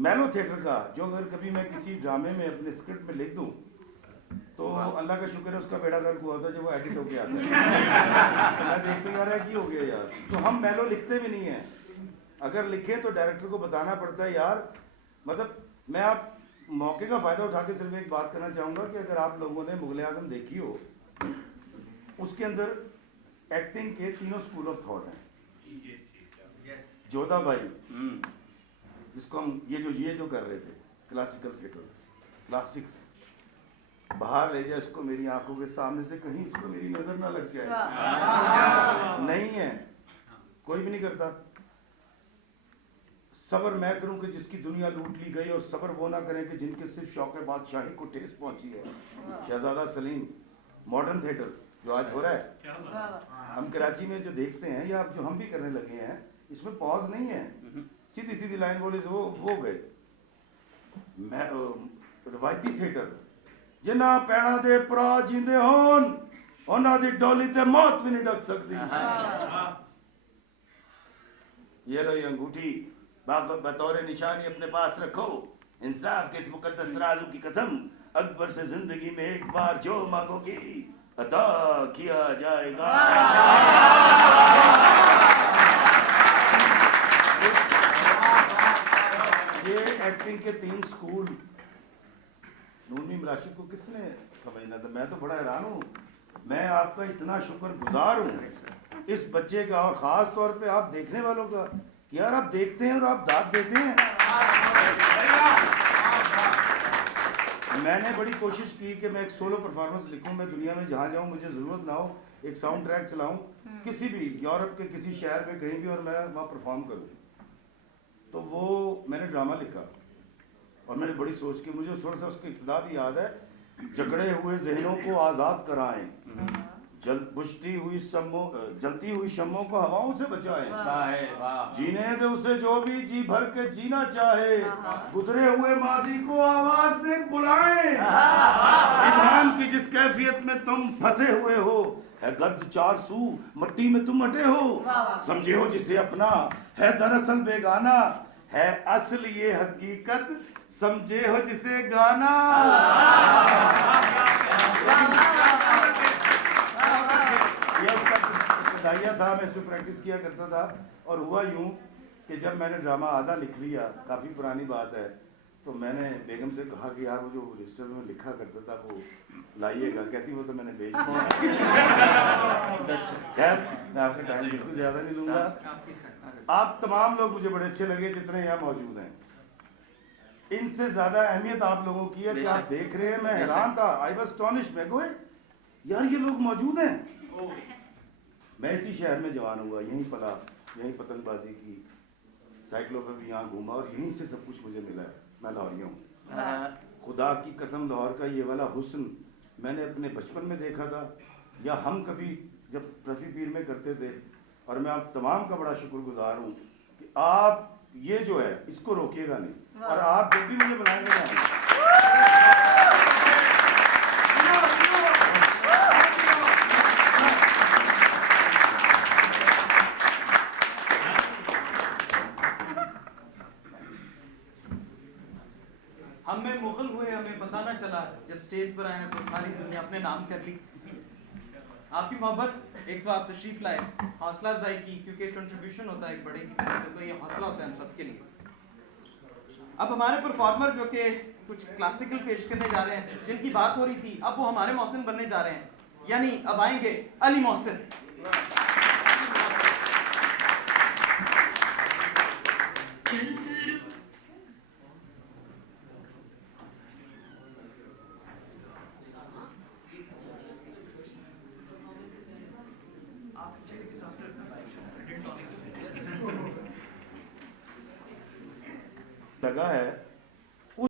मेलो थिएटर का जो अगर कभी मैं किसी ड्रामे में अपने स्क्रिप्ट में लिख दूं तो अल्लाह का शुक्र है उसका बेड़ा गर्क हुआ था जब वो एडिट होके आता है। तो मैं देखता यार है कि हो गया यार। तो हम मेलो लिखते भी नहीं हैं, अगर लिखें तो डायरेक्टर को बताना पड़ता है यार। मतलब मैं आप मौके का फ़ायदा उठा के सिर्फ एक बात करना चाहूँगा कि अगर आप लोगों ने मुग़ल आज़म देखी हो, उसके अंदर एक्टिंग के तीनों स्कूल ऑफ थॉट हैं। जोधा भाई जिसको हम ये जो कर रहे थे क्लासिकल थिएटर, क्लासिक्स, बाहर ले जाए इसको मेरी आंखों के सामने से, कहीं इसको मेरी नज़र ना लग जाए। नहीं है, कोई भी नहीं करता। सब्र मैं करूं कि जिसकी दुनिया लूट ली गई, और सब्र वो ना करें कि जिनके सिर्फ शौक़ बादशाही को ठेस पहुंची है। शहजादा सलीम मॉडर्न थिएटर जो आज हो रहा है, हम कराची में जो देखते हैं या जो हम भी करने लगे हैं, इसमें पॉज नहीं है, सीधी सीधी लाइन बोली वो गए। मैं रवायती थिएटर जिन्ना पैणा दे भरा जींदे होन उन्हां दी डोली ते मौत भी नहीं डक सकती। ये लो ये अंगूठी बतौर निशानी अपने पास रखो, इंसाफ के इस मुकद्दस तराजू की कसम, अकबर से जिंदगी में एक बार जो मांगोगी अता किया जाएगा। ये एक्टिंग के 3 स्कूल नून मीम राशिद को किसने समझना था? मैं तो बड़ा हैरान हूँ। मैं आपका इतना शुक्रगुजार हूँ इस बच्चे का, और ख़ास तौर पे आप देखने वालों का, कि यार आप देखते हैं और आप दाद देते हैं। मैंने बड़ी कोशिश की कि मैं एक सोलो परफॉर्मेंस लिखूं, मैं दुनिया में जहाँ जाऊँ मुझे ज़रूरत ना हो एक साउंड ट्रैक चलाऊँ किसी भी यूरोप के किसी शहर में कहीं भी, और मैं वहाँ परफॉर्म करूँ। तो वो मैंने ड्रामा लिखा और मैंने बड़ी सोच की, मुझे थोड़ा सा उसका इब्तिदा भी याद है। जकड़े हुए जहनों को आज़ाद कराएं, जलती हुई शम्मों को हवाओं से बचाएं, जीने दे उसे जो भी जी भर के जीना चाहे, गुजरे हुए माजी को आवाज दे बुलाएं, ईमान की जिस कैफियत में तुम फंसे हुए हो है गर्द 4 सू मट्टी में तुम अटे हो, समझे हो जिसे अपना है दरअसल बेगाना, है असल ये हकीकत समझे हो जिसे गाना। ये उसका दाइया था, मैं इसमें प्रैक्टिस किया करता था। और हुआ यूं कि जब मैंने ड्रामा आधा लिख लिया, काफ़ी पुरानी बात है, तो मैंने बेगम से कहा कि यार वो जो रजिस्टर में लिखा करता था वो लाइएगा। कहती वो तो मैंने भेज दिया। खैर मैं आपका टाइम बिल्कुल ज़्यादा नहीं लूँगा। आप तमाम लोग मुझे बड़े अच्छे लगे जितने यहाँ मौजूद हैं। इनसे ज़्यादा अहमियत आप लोगों की है कि आप देख रहे हैं। मैं हैरान था, आई वॉज एस्टॉनिश्ड। मैं कोई यार ये लोग मौजूद हैं। मैं इसी शहर में जवान हुआ, यहीं पला, यहीं पतंगबाजी की, साइकिलों पर भी यहाँ घूमा, और यहीं से सब कुछ मुझे मिला है। मैं लाहौरिया हूँ। खुदा की कसम लाहौर का ये वाला हुस्न मैंने अपने बचपन में देखा था, या हम कभी जब रफ़ी पीर में करते थे। और मैं आप तमाम का बड़ा शुक्रगुजार हूँ कि आप ये जो है इसको रोकिएगा नहीं, और आप जब भी मुझे बुलाएंगे ना, हम में मुगल हुए, हमें पता ना चला, जब स्टेज पर आए तो सारी दुनिया अपने नाम कर ली। आपकी मोहब्बत, एक तो आप तशरीफ लाए, हौसला अफजाई की, क्योंकि एक कंट्रीब्यूशन होता है एक बड़े की तरफ से, तो ये हौसला होता है हम सबके लिए। अब हमारे परफॉर्मर जो कि कुछ क्लासिकल पेश करने जा रहे हैं, जिनकी बात हो रही थी, अब वो हमारे मोहसिन बनने जा रहे हैं, यानी अब आएंगे अली मोहसिन। लगा है